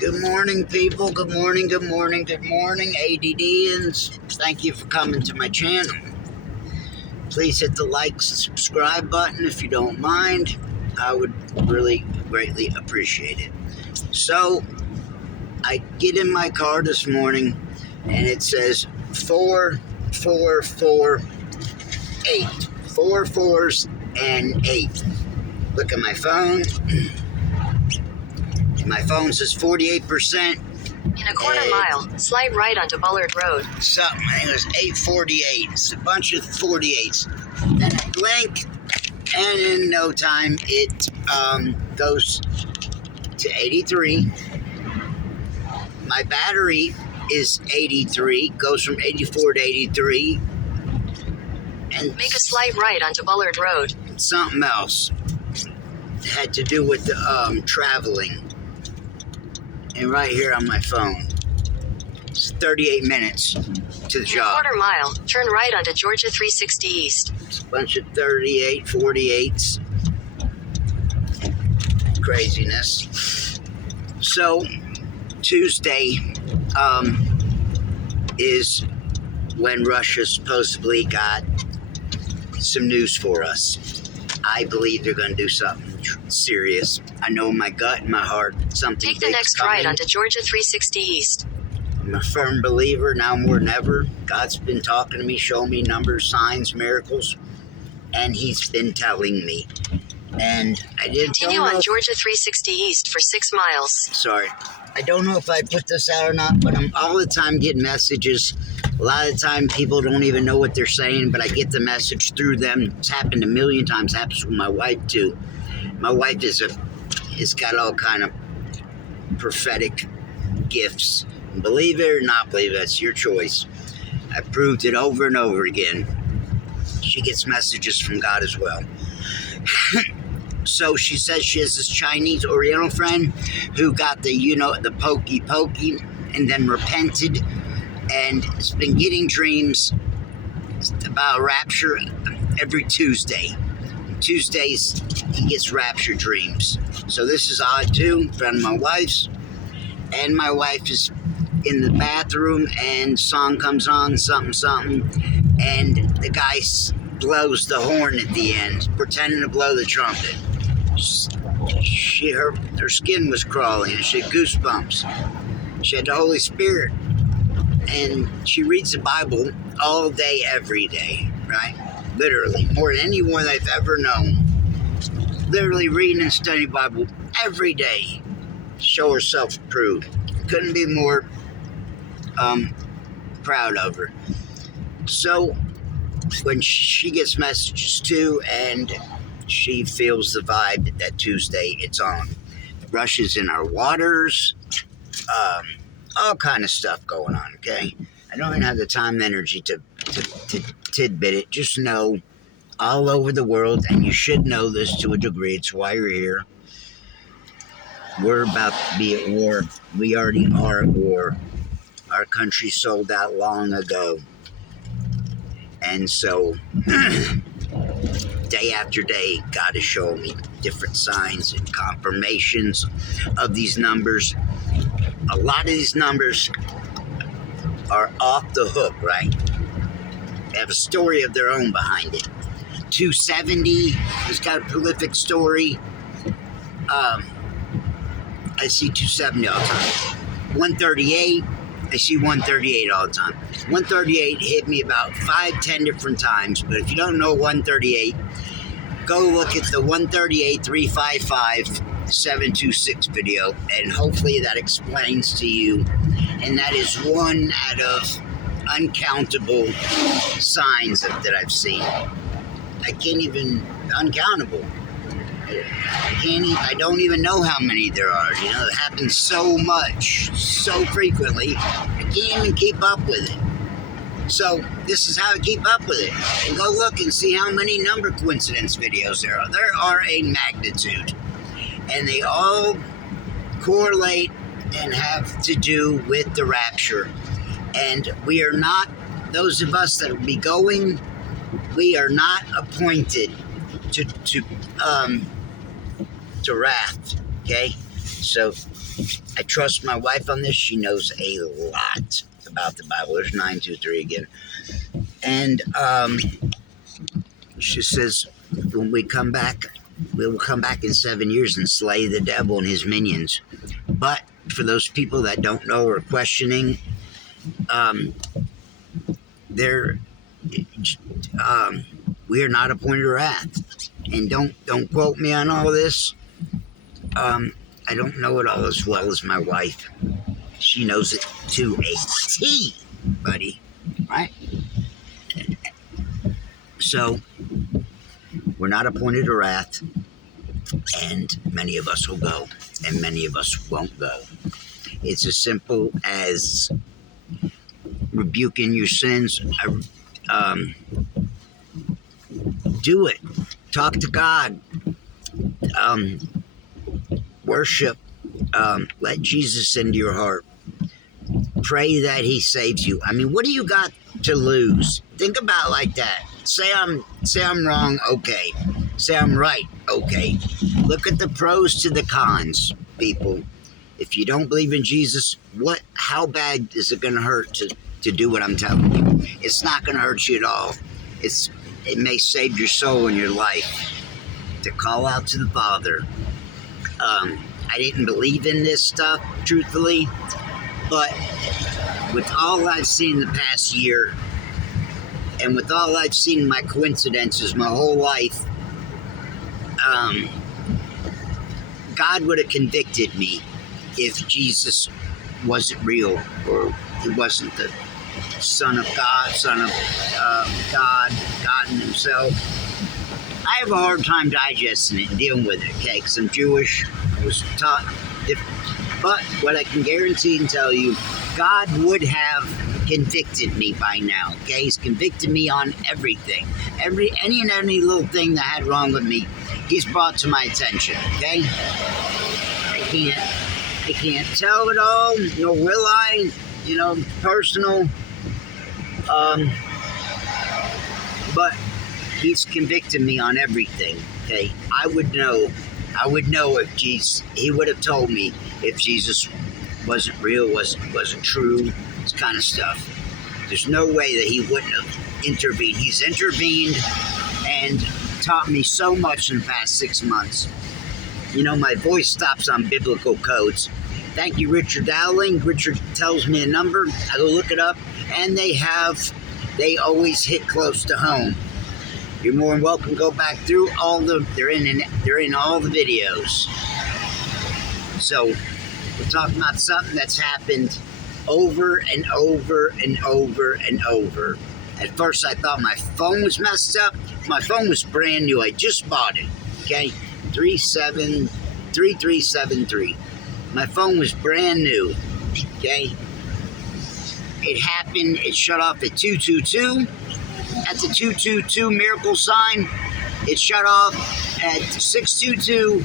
Good morning, people. Good morning, good morning, good morning, ADDians. Thank you for coming to my channel. Please hit the like and subscribe button if you don't mind. I would really greatly appreciate it. So, I get in my car this morning and it says 4448. 4 4s and 8. Look at my phone. My phone says 48%. In a quarter mile, slide right onto Bullard Road. Something, I think it was 848. It's a bunch of 48s. Then I blink, and in no time, it goes to 83. My battery is 83, goes from 84 to 83. And make a slide right onto Bullard Road. Something else had to do with the traveling. And right here on my phone, it's 38 minutes to the job. In a quarter mile, turn right onto Georgia 360 East. It's a bunch of 38, 48s. Craziness. So, Tuesday is when Russia supposedly got some news for us. I believe they're going to do something serious. I know in my gut and my heart something Take the next coming. right onto Georgia 360 East. I'm a firm believer now more than ever. God's been talking to me, showing me numbers, signs, miracles, and He's been telling me. And I didn't continue on Georgia 360 East for 6 miles. Sorry. I don't know if I put this out or not, but I'm all the time getting messages. A lot of the time, people don't even know what they're saying, but I get the message through them. It's happened a million times. It happens with my wife, too. My wife has got all kind of prophetic gifts. Believe it or not believe it, that's your choice. I proved it over and over again. She gets messages from God as well. So she says she has this Chinese Oriental friend who got the pokey and then repented and has been getting dreams about rapture every Tuesday. Tuesdays, he gets rapture dreams. So this is odd too, friend of my wife's. And my wife is in the bathroom and song comes on, something, and the guy blows the horn at the end, pretending to blow the trumpet. Her skin was crawling, and she had goosebumps. She had the Holy Spirit, and she reads the Bible all day, every day, right? Literally, more than anyone I've ever known. Literally reading and studying the Bible every day. Show herself approved. Couldn't be more proud of her. So, when she gets messages too, and she feels the vibe that Tuesday it's on. Russia's in our waters. All kind of stuff going on, okay? I don't even have the time and energy to tidbit it. Just know, all over the world, and you should know this to a degree, it's why you're here. We're about to be at war. We already are at war. Our country sold out long ago. And so, day after day, God is showing me different signs and confirmations of these numbers. A lot of these numbers are off the hook, right? They have a story of their own behind it. 270 has got a prolific story. I see 270 all the time. 138, I see 138 all the time. 138 hit me about 5-10 different times, but if you don't know 138, go look at the 138-355-726 video, and hopefully that explains to you. And that is one out of uncountable signs that I've seen. I can't even, uncountable. I don't even know how many there are. You know, it happens so much, so frequently, I can't even keep up with it. So, this is how I keep up with it. And go look and see how many number coincidence videos there are. There are a magnitude. And they all correlate and have to do with the rapture. And we are not, those of us that will be going, we are not appointed to wrath, okay? So I trust my wife on this. She knows a lot about the Bible. There's 923 again. And she says, when we come back, we will come back in 7 years and slay the devil and his minions. But for those people that don't know or questioning, we are not appointed to wrath. And don't quote me on all this. I don't know it all as well as my wife. She knows it to a T, buddy. Right? So, we're not appointed to wrath, and many of us will go, and many of us won't go. It's as simple as rebuking your sins. Do it. Talk to God. Worship. Let Jesus into your heart. Pray that he saves you. I mean, what do you got to lose? Think about it like that. Say I'm wrong, okay. Say I'm right, okay. Look at the pros to the cons, people. If you don't believe in Jesus, how bad is it going to hurt to do what I'm telling you? It's not going to hurt you at all. It may save your soul and your life to call out to the Father. I didn't believe in this stuff, truthfully, but with all I've seen the past year, and with all I've seen in my coincidences my whole life, God would have convicted me if Jesus wasn't real, or he wasn't the Son of God, God in himself. I have a hard time digesting it and dealing with it, okay, because I'm Jewish. I was taught different. But what I can guarantee and tell you, God would have convicted me by now, okay? He's convicted me on everything. Any little thing that had wrong with me, he's brought to my attention, okay? I can't tell it all, nor will I, personal. But he's convicted me on everything, okay? I would know if Jesus, he would have told me if Jesus wasn't real, wasn't true, this kind of stuff. There's no way that he wouldn't have intervened. He's intervened and taught me so much in the past 6 months. My voice stops on biblical codes. Thank you, Richard Dowling. Richard tells me a number. I go look it up, and they always hit close to home. You're more than welcome to go back through they're in all the videos. So we're talking about something that's happened over and over and over and over. At first I thought my phone was messed up. My phone was brand new. I just bought it. Okay? 3373. My phone was brand new. Okay? It happened. It shut off at 222. At the 222 miracle sign, it shut off at 622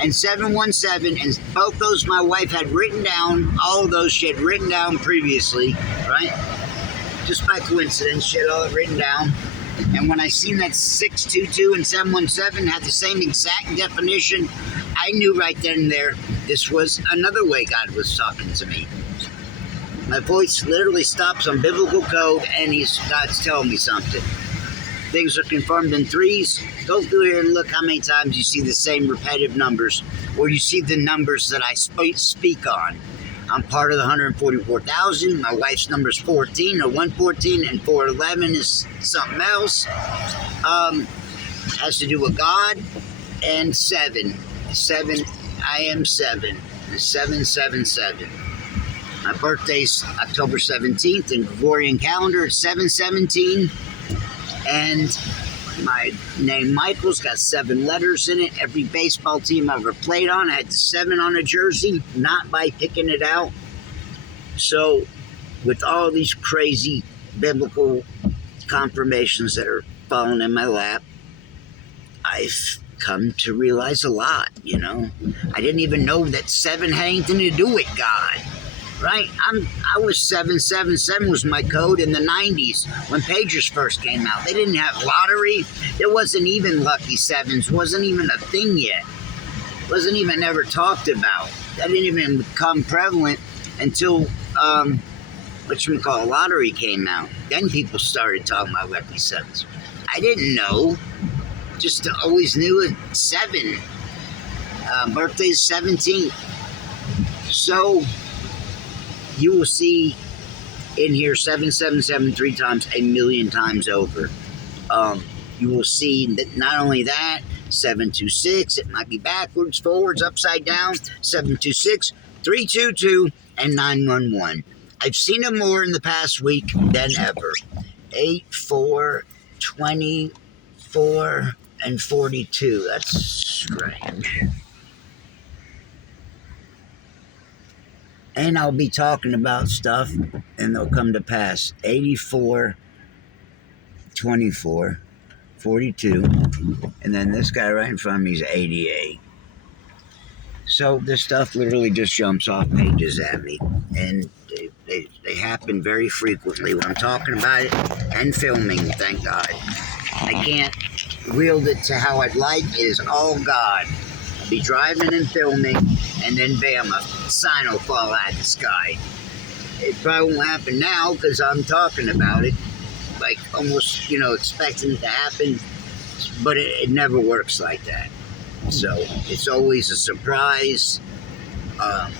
and 717, and both those my wife had written down. All of those she had written down previously, right? Just by coincidence, she had all it written down. And when I seen that 622 and 717 had the same exact definition, I knew right then and there this was another way God was talking to me. My voice literally stops on biblical code, and God's telling me something. Things are confirmed in threes. Go through here and look how many times you see the same repetitive numbers, or you see the numbers that I speak on. I'm part of the 144,000. My wife's number is 14, or 114, and 411 is something else. Has to do with God. And 7. I am 7. 777. My birthday's October 17th, in Gregorian calendar it's 7/17, and my name Michael's got 7 letters in it. Every baseball team I've ever played on had 7 on a jersey, not by picking it out. So with all these crazy biblical confirmations that are falling in my lap, I've come to realize a lot, I didn't even know that 7 had anything to do with God. Right? I was 777 was my code in the 90s when pagers first came out. They didn't have lottery. There wasn't even lucky sevens. Wasn't even a thing yet. Wasn't even ever talked about. That didn't even become prevalent until lottery came out. Then people started talking about lucky sevens. I didn't know. Just always knew it 7. Birthday's 17th. So you will see in here 777 3 times, 1,000,000 times over. You will see that not only that, 726, it might be backwards, forwards, upside down, 726, 322, and 911. I've seen them more in the past week than ever. 8, 4, 24, and 42. That's strange. And I'll be talking about stuff, and they'll come to pass. 84, 24, 42, and then this guy right in front of me is 88. So this stuff literally just jumps off pages at me, and they happen very frequently when I'm talking about it and filming, thank God. I can't wield it to how I'd like. It is all God. I'll be driving and filming, and then bam, a sign will fall out of the sky. It probably won't happen now because I'm talking about it, like almost, expecting it to happen, but it never works like that. So it's always a surprise. I'll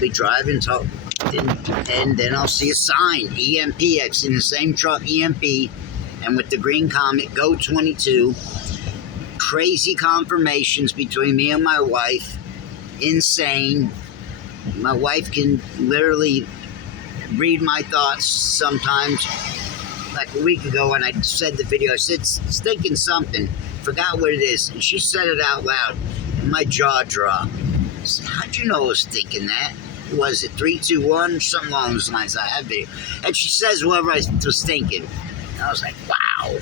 be driving, and then I'll see a sign, EMPX, in the same truck, EMP, and with the green comment, go 22. Crazy confirmations between me and my wife. Insane. My wife can literally read my thoughts sometimes. Like a week ago when I said the video, I said, thinking something, forgot what it is, and she said it out loud, and my jaw dropped. I said, how'd you know I was thinking that? Was it 3, 2, 1? Something along those lines. I have video. And she says whatever I was thinking. And I was like, wow,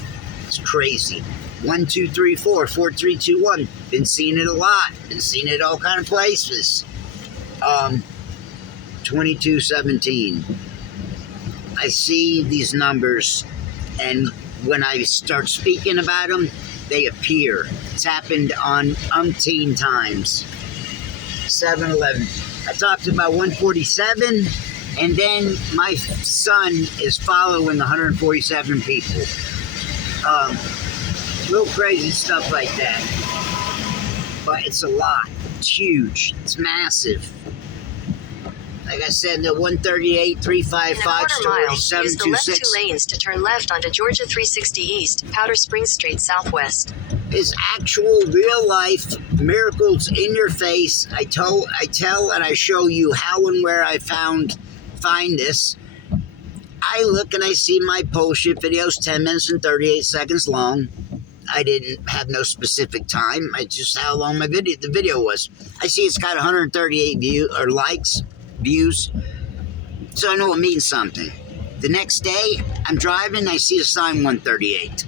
it's crazy. 1, 2, 3, 4, 4, 3, 2, 1. Been seeing it a lot. Been seeing it all kind of places. 2217. I see these numbers, and when I start speaking about them, they appear. It's happened on umpteen times. 7-Eleven. I talked about 147, and then my son is following the 147 people. Real crazy stuff like that. But it's a lot. It's huge. It's massive. Like I said, the 138, 355 story, use the left 726. 2 lanes to turn left onto Georgia 360 East, Powder Springs Street Southwest. Is actual real life miracles in your face. I tell and I show you how and where I find this. I look and I see my pole shift videos 10 minutes and 38 seconds long. I didn't have no specific time. I just how long the video was. I see it's got 138 views. So I know it means something. The next day, I'm driving, I see a sign 138.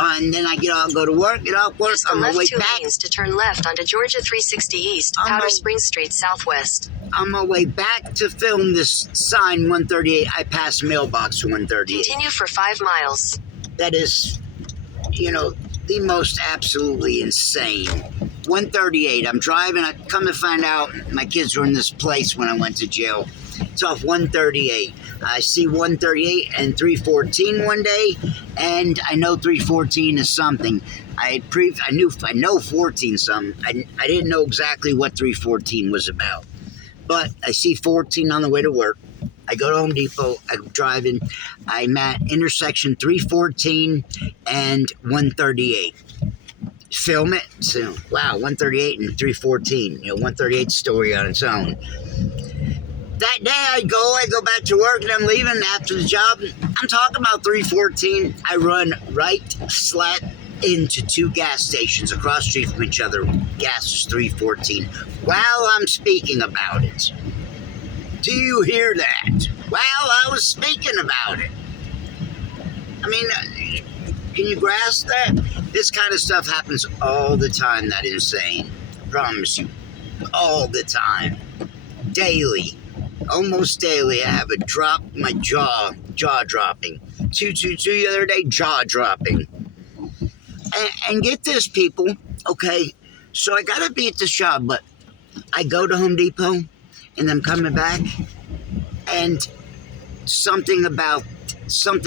And then I go to work, get off work, Use the on my left way 2 back. lanes to turn left onto Georgia 360 East, Powder Springs Street Southwest. On my way back to film this sign 138, I pass mailbox 138. Continue for 5 miles. That is, the most absolutely insane. 138, I'm driving, I come to find out my kids were in this place when I went to jail. It's off 138. I see 138 and 314 one day, and I know 314 is something. I know 14 something. I didn't know exactly what 314 was about. But I see 14 on the way to work. I go to Home Depot, I'm driving, I'm at intersection 314 and 138. Film it, so wow, 138 and 314, 138 story on its own. That day I go back to work, and I'm leaving after the job. I'm talking about 314. I run right slap into 2 gas stations across the street from each other. Gas is 314. While I'm speaking about it. Do you hear that? While I was speaking about it. I mean, can you grasp that? This kind of stuff happens all the time. That insane. I promise you. All the time. Daily. Almost daily, I have a drop, my jaw dropping. 222 the other day, jaw dropping. And get this, people, okay? So I gotta be at this job, but I go to Home Depot and I'm coming back, and something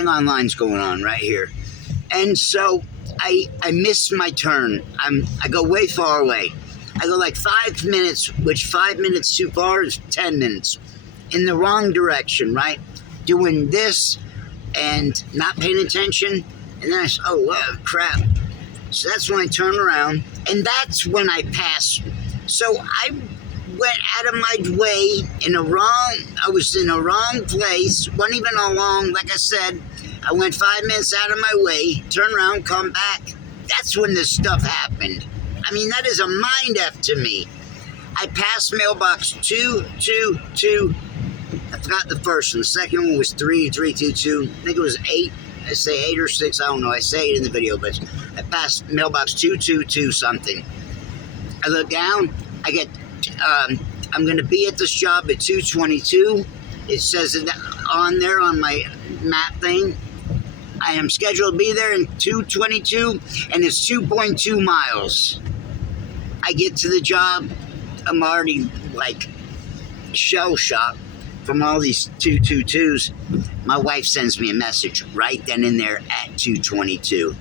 online's going on right here. And so I miss my turn. I go way far away. I go like 5 minutes, which 5 minutes too far is 10 minutes in the wrong direction, right? Doing this and not paying attention. And then I say, oh, wow, crap. So that's when I turn around, and that's when I pass. So I went out of my way I was in a wrong place, wasn't even along, like I said. I went 5 minutes out of my way, turn around, come back. That's when this stuff happened. I mean, that is a mind F to me. I passed mailbox 222. I forgot the first one. The second one was 3322. I think it was 8. I say 8 or 6. I don't know. I say it in the video, but I passed mailbox 222 something. I look down. I get, I'm going to be at this job at 222. It says it on there on my map thing. I am scheduled to be there in 222, and it's 2.2 miles. I get to the job. I'm already like shell shocked from all these 222s. My wife sends me a message right then and there at 222.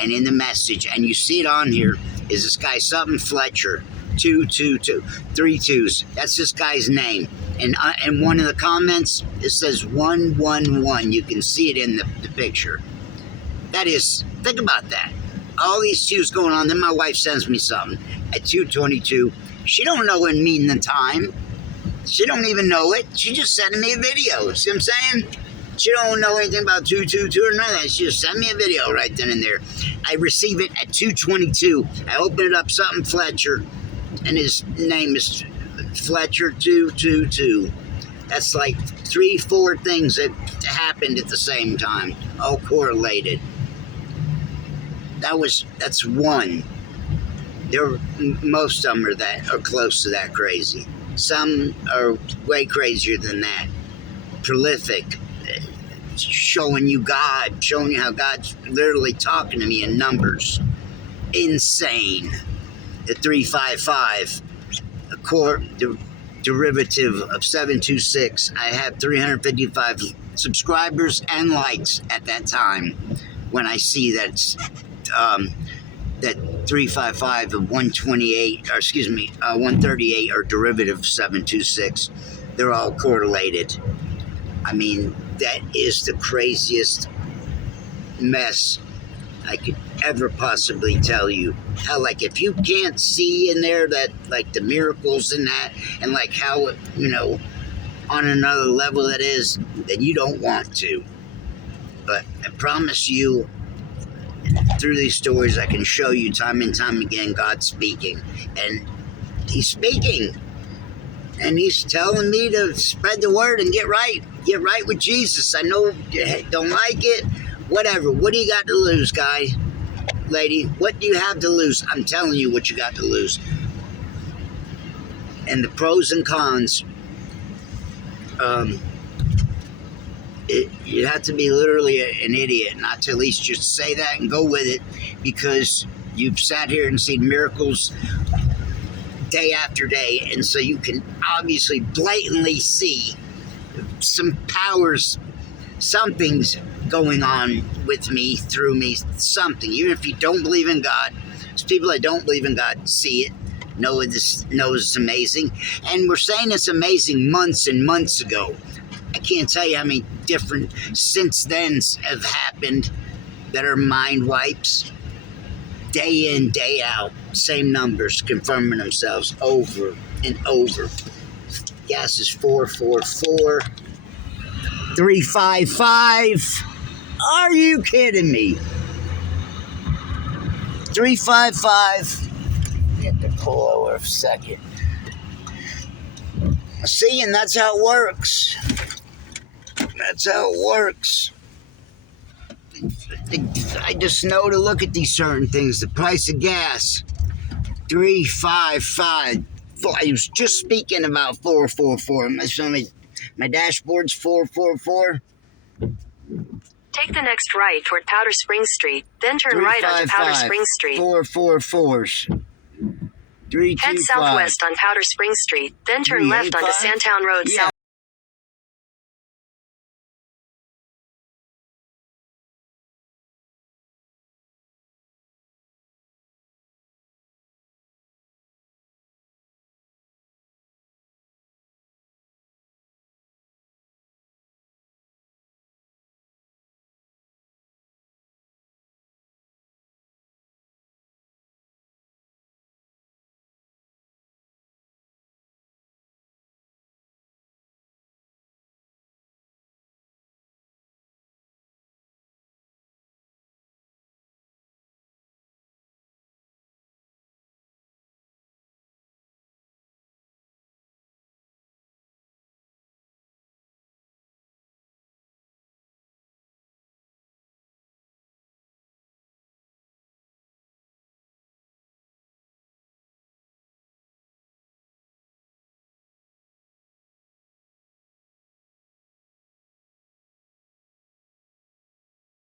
And in the message, and you see it on here, is this guy, something Fletcher, 222, 3 twos. That's this guy's name. And in one of the comments, it says 111. You can see it in the picture. That is, think about that. All these twos going on. Then my wife sends me something at 222. She don't know and mean the time. She don't even know it. She just sent me a video. See what I'm saying? She don't know anything about 222 or none of that. She just sent me a video right then and there. I receive it at 222. I open it up, something Fletcher, and his name is Fletcher 222. That's like 3-4 things that happened at the same time, all correlated. That's one. Most of them are close to that crazy. Some are way crazier than that. Prolific, showing you how God's literally talking to me in numbers. Insane. The 355, a core derivative of 726. I have 355 subscribers and likes at that time when I see that 355 of 128, or excuse me, 138 are derivative of 726. They're all correlated. I mean, that is the craziest mess I could ever possibly tell you. How, like, if you can't see in there that, like, the miracles in that, and like how, on another level that is, then you don't want to. But I promise you, through these stories, I can show you time and time again God speaking. And He's speaking. And He's telling me to spread the word and get right. Get right with Jesus. I know you don't like it. Whatever. What do you got to lose, guy? Lady, what do you have to lose? I'm telling you what you got to lose. And the pros and cons. You have to be literally an idiot not to at least just say that and go with it, because you've sat here and seen miracles day after day, and so you can obviously blatantly see some powers, something's going on with me, through me, something. Even if you don't believe in God, there's people that don't believe in God see it, know it's amazing, and we're saying it's amazing months and months ago. I can't tell you how many different since thens have happened that are mind wipes. Day in, day out, same numbers confirming themselves over and over. Gas is 444. 355. Are you kidding me? 355. Get to pull over a second. See, and that's how it works. That's how it works. I just know to look at these certain things. The price of gas, 355. I was just speaking about 444. My dashboard's 444. Take the next right toward Powder Springs Street, then turn right onto Powder Springs Street. 444s. 325. Head southwest on Powder Springs Street, then turn left onto 385? Sandtown Road Yeah.